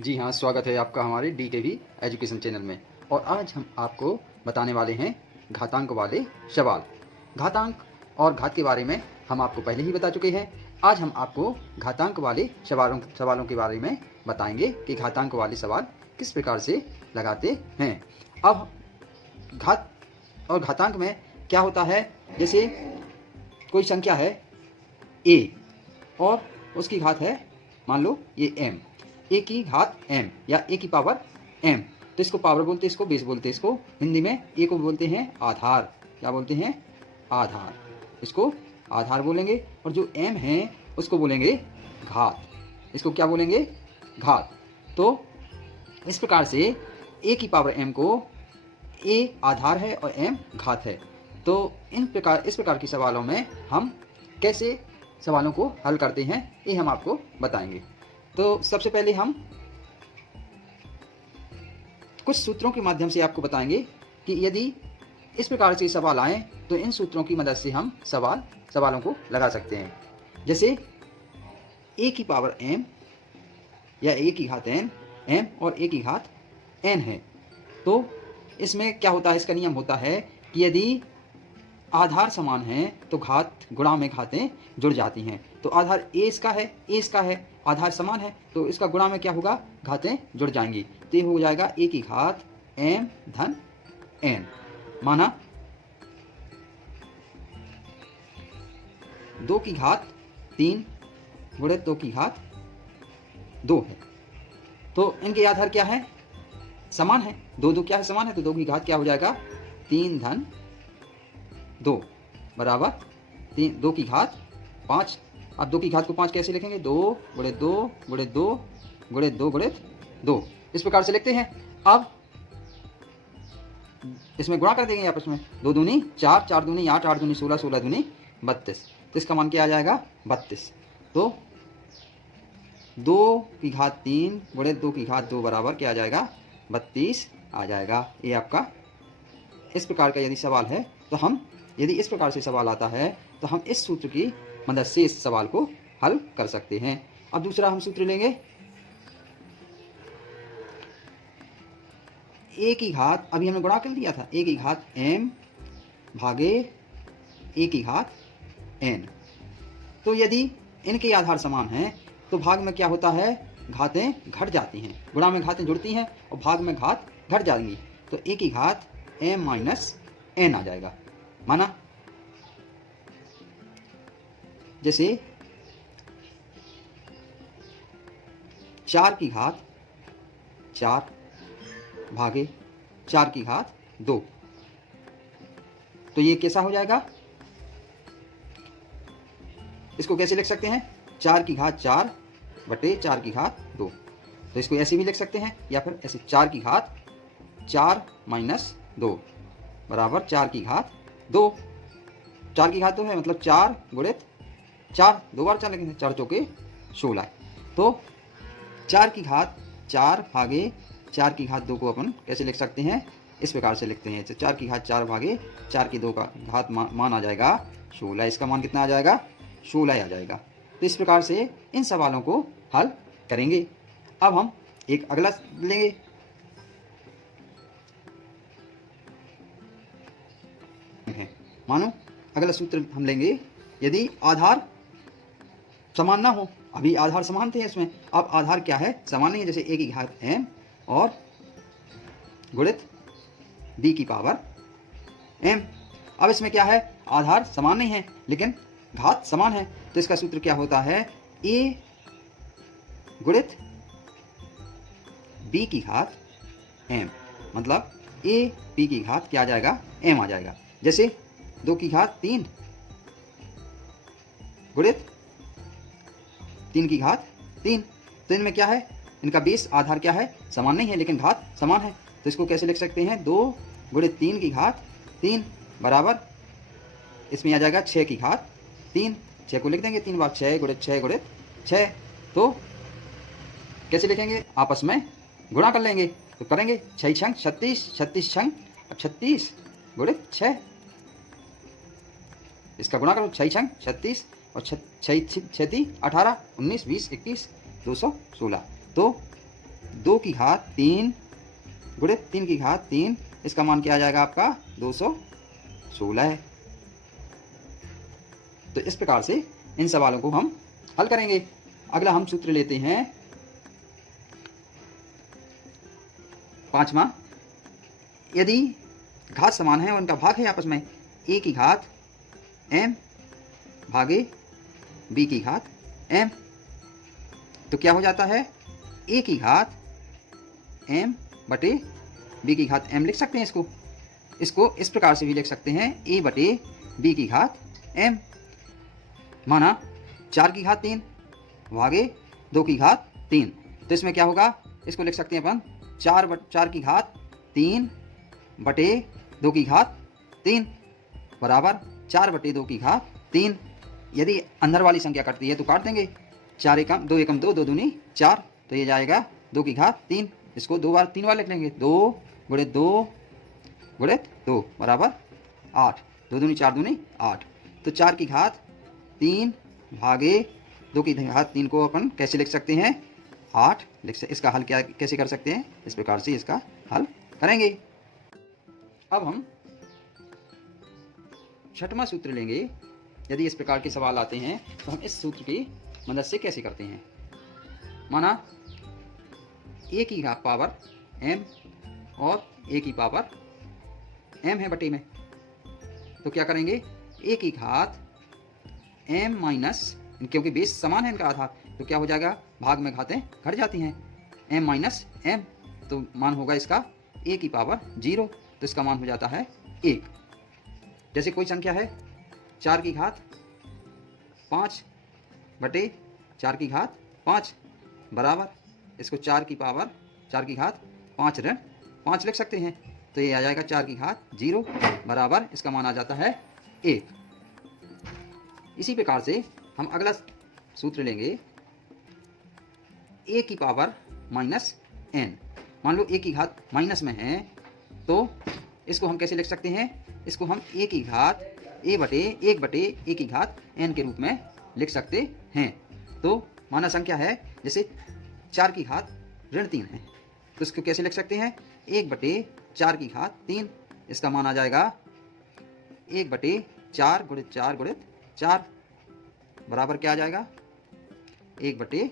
जी हाँ, स्वागत है आपका हमारे DKV एजुकेशन चैनल में। और आज हम आपको बताने वाले हैं घातांक वाले सवाल। घातांक और घात के बारे में हम आपको पहले ही बता चुके हैं। आज हम आपको घातांक वाले सवालों के बारे में बताएंगे कि घातांक वाले सवाल किस प्रकार से लगाते हैं। अब घात और घातांक में क्या होता है, जैसे कोई संख्या है a और उसकी घात है, मान लो ये m, a की घात m या a की पावर m, तो इसको पावर बोलते हैं, इसको बेस बोलते हैं। इसको हिंदी में a को बोलते हैं आधार। क्या बोलते हैं? आधार। इसको आधार बोलेंगे। और जो m है उसको बोलेंगे घात। इसको क्या बोलेंगे? घात। तो इस प्रकार से a की पावर m को a आधार है और m घात है। तो इस प्रकार के सवालों में हम कैसे सवालों को हल करते हैं, ये हम आपको बताएंगे। तो सबसे पहले हम कुछ सूत्रों के माध्यम से आपको बताएंगे कि यदि इस प्रकार से सवाल आए तो इन सूत्रों की मदद से हम सवालों को लगा सकते हैं। जैसे a की पावर m या a की घात n, m और a की घात n है। तो इसमें क्या होता है, इसका नियम होता है कि यदि आधार समान है तो घात गुणा में घातें जुड़ जाती हैं। तो आधार a इसका है, आधार समान है तो इसका गुणा में क्या होगा, घातें जुड़ जाएंगी। तो ये हो जाएगा a की घात m धन n। माना 2 की घात 3 गुणित 2 की घात 2 है। तो इनके आधार क्या है, समान है। 2 क्या है, समान है। तो 2 की घात क्या हो जाएगा, 3 धन 2 बराबर 2 की घात 5। अब 2 की घात को 5 कैसे लिखेंगे, 2 गुणित 2 गुणित 2 गुणित 2 गुणित 2, इस प्रकार से लिखते हैं। अब इसमें गुणा कर देंगे आपस में। 2 दूनी 4, 4 दूनी 8, 8 दूनी 16, 16 दूनी 32। तो इसका मान क्या आ जाएगा, 32। तो 2 की घात 3 गुणित 2 की घात 2 बराबर क्या आ जाएगा, 32 आ जाएगा। ये आपका इस प्रकार का यदि सवाल है तो यदि इस प्रकार से सवाल आता है तो हम इस सूत्र की मदद से इस सवाल को हल कर सकते हैं। अब दूसरा हम सूत्र लेंगे, a की घात, अभी हमने गुणा कर दिया था, a की घात m भागे a की घात n। तो यदि इनके आधार समान हैं तो भाग में क्या होता है, घातें घट जाती हैं। गुणा में घातें जुड़ती हैं और भाग में घात घट जाएंगी। तो a की घात m माइनस n आ जाएगा। माना जैसे 4 की घात 4 भागे 4 की घात 2, तो ये कैसा हो जाएगा, इसको कैसे लिख सकते हैं, 4 की घात 4 बटे 4 की घात 2। तो इसको ऐसे भी लिख सकते हैं या फिर ऐसे 4 की घात 4 माइनस 2 बराबर 4 की घात 2। 4 की घात 2 है, मतलब 4 गुणित 4, 2 बार 4 लिखेंगे, 4 चौके 16। तो 4 की घात 4 भागे 4 की घात 2 को अपन कैसे लिख सकते हैं, इस प्रकार से लिखते हैं। तो 4 की घात 4 भागे 4 की 2 का घात मान आ जाएगा 16। इसका मान कितना आ जाएगा, 16 आ जाएगा। तो इस प्रकार से इन सवालों को हल करेंगे। अब हम एक अगला लेंगे, मानो अगला सूत्र हम लेंगे, यदि आधार समान ना हो। अभी आधार समान थे इसमें, अब आधार क्या है, समान नहीं है। जैसे a की घात m और गुणित b की पावर m। अब इसमें क्या है, आधार समान नहीं है लेकिन घात समान है। तो इसका सूत्र क्या होता है, a गुणित b की घात m, मतलब a b की घात क्या आ जाएगा, m आ जाएगा। जैसे 2 की घात 3 गुणित 3 की घात 3। तो इनमें क्या है, इनका बेस आधार क्या है, समान नहीं है लेकिन घात समान है। तो इसको कैसे लिख सकते हैं, 2 गुणित 3 की घात 3 बराबर इसमें आ जाएगा 6 की घात 3। 6 को लिख देंगे 3 बार, 6 गुणित 6 गुणित 6। तो कैसे लिखेंगे, आपस में गुणा कर लेंगे। तो करेंगे 6 छंग 36, 36 छंग 36 गुणित 6। इसका गुणा करो, 6 छंग 36 और 6 18, 19, 20, 21, 216। तो 2 की घात 3 गुणित 3 की घात 3, इसका मान क्या आ जाएगा आपका 216। तो इस प्रकार से इन सवालों को हम हल करेंगे। अगला हम सूत्र लेते हैं 5वां। यदि घात समान है और उनका भाग है आपस में a की घात m भागे b की घात m, तो क्या हो जाता है a की घात m बटे b की घात m लिख सकते हैं। इसको इस प्रकार से भी लिख सकते हैं a बटे b की घात m। माना 4 की घात 3 भागे 2 की घात 3, तो इसमें क्या होगा, इसको लिख सकते हैं अपन 4 की घात 3 बटे 2 की घात 3 बराबर 4 बटे 2 की घात 3। यदि अंदर वाली संख्या कटती है तो काट देंगे, 4 एकम 2 एकम 2, 2 दूनी 4, तो ये जाएगा 2 की घात 3। इसको 3 बार लिख लेंगे, 2 गुणित 2 गुणित 2 बराबर 8, 2 दूनी 4 दूनी 8। तो 4 की घात 3 भागे 2 की घात 3 को अपन कैसे लिख सकते हैं 8 लिख सकते। इसका हल क्या कैसे कर सकते हैं, इस प्रकार से इसका हल करेंगे। अब हम 6वां सूत्र लेंगे। यदि इस प्रकार के सवाल आते हैं तो हम इस सूत्र की मदद से कैसे करते हैं। माना a की घात पावर m और a की पावर m है बटे में, तो क्या करेंगे a की घात m माइनस, क्योंकि बेस समान है इनका आधार, तो क्या हो जाएगा भाग में घातें घट जाती हैं, m माइनस m, तो मान होगा इसका a की पावर 0, तो इसका मान हो जाता है 1। जैसे कोई संख्या है 4 की घात 5 बटे 4 की घात 5 बराबर, इसको 4 की पावर 4 की घात 5 ऋण 5 लिख सकते हैं, तो ये आ जाएगा 4 की घात 0 बराबर, इसका मान आ जाता है 1। इसी प्रकार से हम अगला सूत्र लेंगे a की पावर माइनस n। मान लो a की घात माइनस में है, तो इसको हम कैसे लिख सकते हैं, इसको हम a की घात a बटे 1 बटे a की घात n के रूप में लिख सकते हैं। तो माना संख्या है जैसे 4 की घात ऋण 3 है, तो इसको कैसे लिख सकते हैं 1 बटे 4 की घात 3, इसका मान आ जाएगा 1 बटे 4 गुणित 4 गुणित 4 बराबर क्या आ जाएगा 1 बटे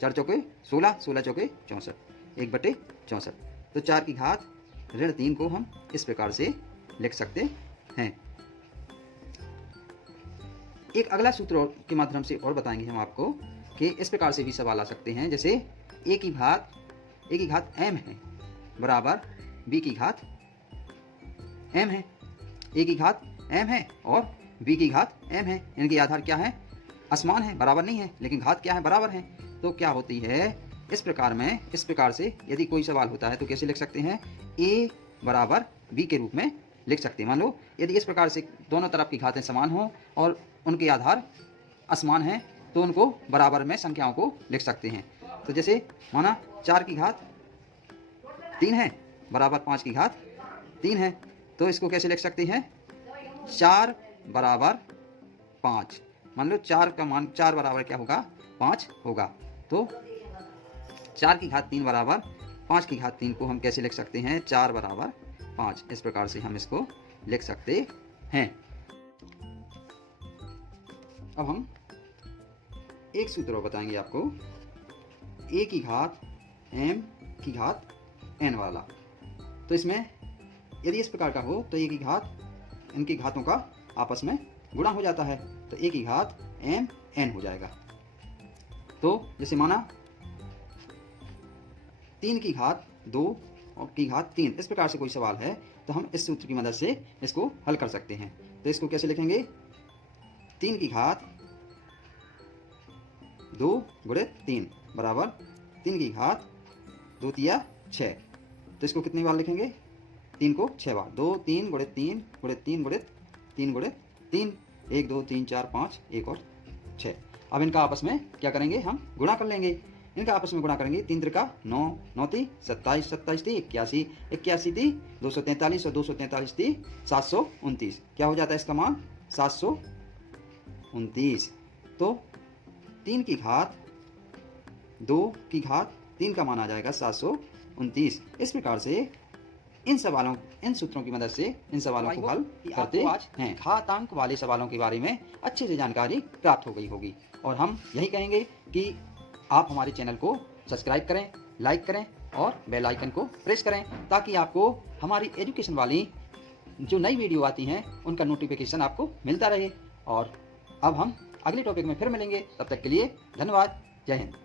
4 चौके 16, 16 चौके 64, 1 बटे 64। तो 4 की घात ऋण 3 को हम इस प्रकार से लिख सकते हैं। एक अगला सूत्र के माध्यम से और बताएंगे हम आपको कि इस प्रकार से भी सवाल आ सकते हैं। जैसे a की घात m है बराबर b की घात m है, a की घात m है और b की घात m है, इनके आधार क्या है असमान है, बराबर नहीं है, लेकिन घात क्या है बराबर है। तो क्या होती है इस प्रकार से यदि कोई सवाल होता है तो कैसे लिख सकते हैं a बराबर b के रूप में लिख सकते हैं। मान लो यदि इस प्रकार से दोनों तरफ की घातें समान हो और उनके आधार असमान हैं, तो उनको बराबर में संख्याओं को लिख सकते हैं। तो जैसे माना 4 की घात 3 है बराबर 5 की घात 3 है, तो इसको कैसे लिख सकते हैं 4 बराबर 5। मान लो 4 का मान 4 बराबर क्या होगा 5 होगा, तो 4 की घात 3 बराबर 5 की घात 3 को हम कैसे लिख सकते हैं 4 बराबर 5। इस प्रकार से हम इसको लिख सकते हैं। अब हम एक सूत्र और बताएंगे आपको a की घात m की घात n वाला। तो इसमें यदि इस प्रकार का हो तो a की घात इनकी घातों का आपस में गुणा हो जाता है, तो a की घात m n हो जाएगा। तो जैसे माना 3 की घात 2 और की घात 3, इस प्रकार से कोई सवाल है तो हम इस सूत्र की मदद से इसको हल कर सकते हैं। तो इसको कैसे लिखेंगे 3 की घात 2 गुणित 3 बराबर 3 की घात 2 तिया 6, तो इसको कितनी बार लिखेंगे 3 को 6 बार, 2 3 गुणित 3 गुणित 3 गुणित 3 गुणित 3, 1 2 3 4 5 1 और 6। अब इनका आपस में क्या करेंगे हम गुणा कर लेंगे, इनका आपस में गुणा करेंगे 3 त्रिका 9, 9 ती 27, 27 ती 81, 81 ती 243 और 243 ती 729, क्या हो जाता है इसका मान 729। तो 3 की घात 2 की घात 3 का मान आ जाएगा 729। इस प्रकार से इन सूत्रों की मदद से इन सवालों को हल करते हैं। घातांक वाले सवालों के बारे में अच्छे से जानकारी प्राप्त हो गई होगी और हम यही कहेंगे कि आप हमारे चैनल को सब्सक्राइब करें, लाइक करें और बेल आइकन को प्रेस करें ताकि आपको हमारी एजुकेशन वाली जो नई वीडियो आती हैं उनका नोटिफिकेशन आपको मिलता रहे। और अब हम अगले टॉपिक में फिर मिलेंगे, तब तक के लिए धन्यवाद। जय हिंद।